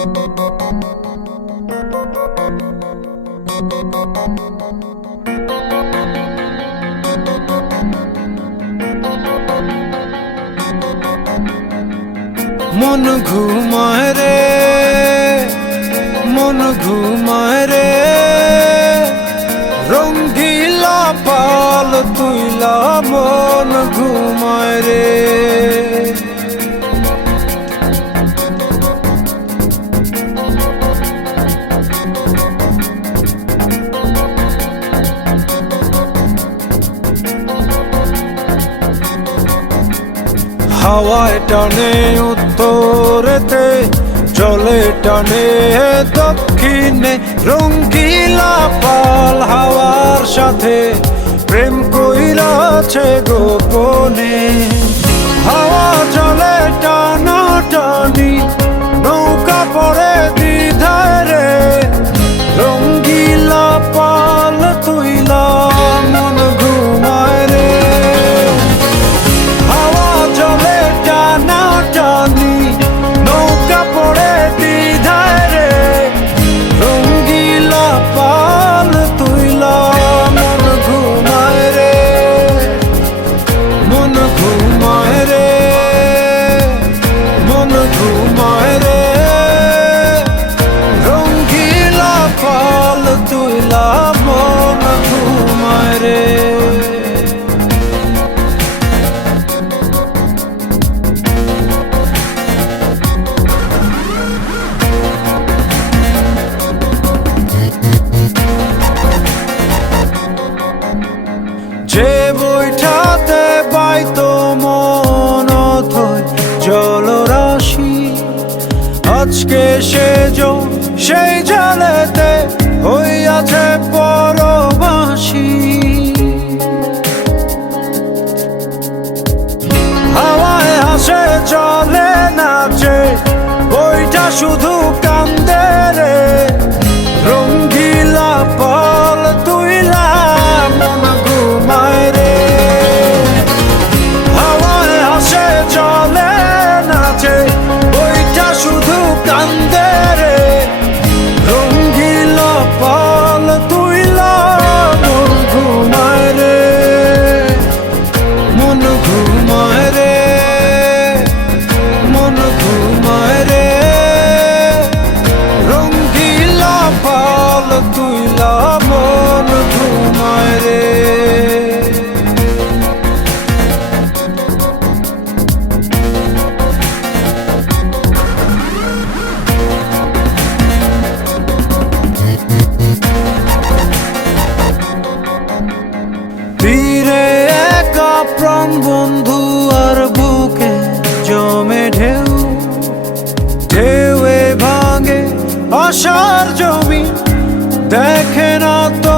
মন ঘুমায় রে, মন ঘুমায় রে, রঙ্গিলা পাল তুইলা মন ঘুমায় রে। হাওয়ায় টানে উত্তরেতে, জলে টানে দক্ষিণে, রঙ্গিলা পাল হাওয়ার সাথে প্রেম কইরাছে গোপনে। হাওয়া জলে টানা টানি, নৌকা পড়ে দ্বিধায় রে, রঙ্গিলা পাল তুইলা মন ঘুমায় রে। হাওয়া জলে টানা টানি, নৌকা পড়ে দ্বিধায় রে, রঙ্গিলা পাল তুইলা মন ঘুমায় রে, মন ঘুমায় রে, মন ঘুমায় রে, রঙ্গিলা পাল তুইলা মন ঘুমায় রে। যে বইটাতে বাইতো মন অথই জলরাশি, আজকে সেই জলেতে হইয়াছে পরবাসী। হাওয়ায় হাসে চলে নাচে, বইটা শুধু কান্দে রে, রঙ্গিলা পাল তুইলা মন ঘুমায় রে। হাওয়ায় হাসে চলে নাচে, বইটা শুধু কান্দে রে, রঙ্গিলা পাল তুইলা মন ঘুমায় রে, মন ঘুমায় রে, মন ঘুমায় রে, রঙ্গিলা পাল তুইলা মন ঘুমায় রে। তীরে একা প্রাণ বন্ধু আর বুকে জমে ঢেউ, ঢেউয়ে ভাঙে আশার জমি, দেখে না তো